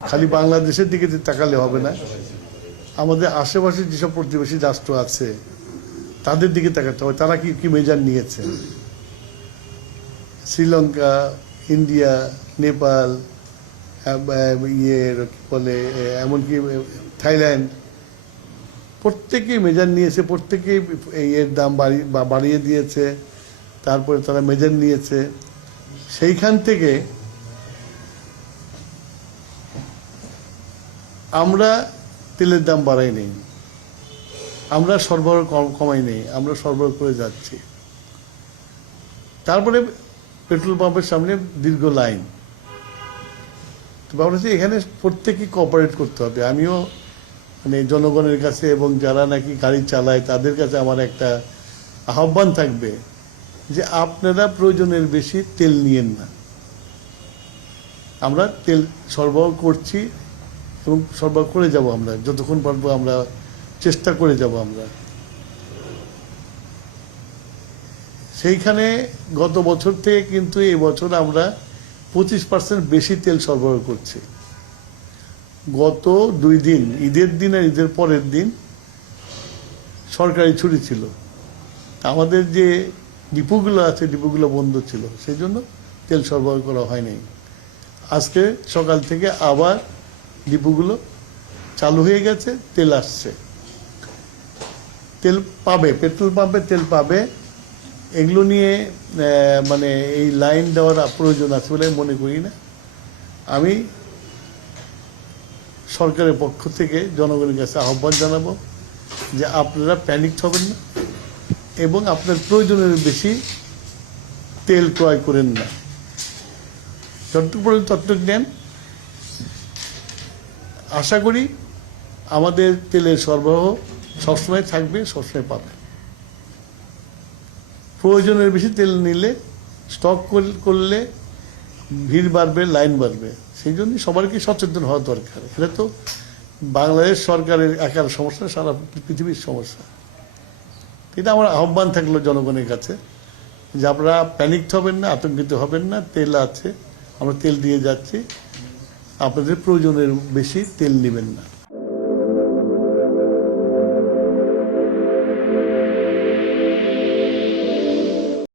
খালি বাংলাদেশের দিকে তাকালে হবে না, আমাদের আশেপাশে যেসব প্রতিবেশী রাষ্ট্র আছে তাদের দিকে তাকাতে হবে। তারা কি কি মেজার নিয়েছে? শ্রীলঙ্কা, ইন্ডিয়া, নেপাল, কি বলে, এমনকি থাইল্যান্ড, প্রত্যেকেই মেজার নিয়েছে, প্রত্যেকেই এর দাম বাড়িয়ে দিয়েছে। তারপরে তারা মেজার নিয়েছে। সেইখান থেকে আমরা তেলের দাম বাড়াই নেই, আমরা সরবরাহ কমাই নেই, আমরা সরবরাহ করে যাচ্ছি। তারপরে পেট্রোল পাম্পের সামনে দীর্ঘ লাইন। তো ভাবছি এখানে প্রত্যেকেই কোঅপারেট করতে হবে। আমিও জনগণের কাছে এবং যারা নাকি গাড়ি চালায় তাদের কাছে আমার একটা আহ্বান থাকবে যে আপনারা প্রয়োজনের বেশি তেল নিয়েন না। আমরা তেল সরবরাহ করছি এবং সরবরাহ করে যাব, আমরা যতক্ষণ পারবো আমরা চেষ্টা করে যাব। আমরা সেইখানে গত বছর থেকে কিন্তু এই বছর আমরা 25% বেশি তেল সরবরাহ করছি। গত 2 দিন, ঈদের দিন আর ঈদের পরের দিন সরকারি ছুটি ছিল, আমাদের যে ডিপোগুলো আছে ডিপোগুলো বন্ধ ছিল, সেই জন্য তেল সরবরাহ করা হয়নি। আজকে সকাল থেকে আবার ডিপোগুলো চালু হয়ে গেছে, তেল আসছে, তেল পাবে, পেট্রোল পাম্পে তেল পাবে। এগুলো নিয়ে এই লাইন দেওয়ার প্রয়োজন আছে বলে মনে করি না। আমি সরকারের পক্ষ থেকে জনগণের কাছে আহ্বান জানাবো যে আপনারা প্যানিক হবেন না এবং আপনার প্রয়োজনের বেশি তেল ক্রয় করেন না। যতটুকু পর্যন্ত ততটুকু নেন। আশা করি আমাদের তেলের সরবরাহ সবসময় থাকবে, সবসময় পাবে। প্রয়োজনের বেশি তেল নিলে, স্টক করলে ভিড় বাড়বে, লাইন বাড়বে। সেই জন্য সবারকে সচেতন হওয়া দরকার। এটা তো বাংলাদেশ সরকারের একার সমস্যা, সারা পৃথিবীর সমস্যা। এটা আমার আহ্বান থাকলো জনগণের কাছে যে আপনারা প্যানিক হবেন না, আতঙ্কিত হবেন না। তেল আছে, আমরা তেল দিয়ে যাচ্ছি, আপনাদের প্রয়োজনের বেশি তেল নেবেন না।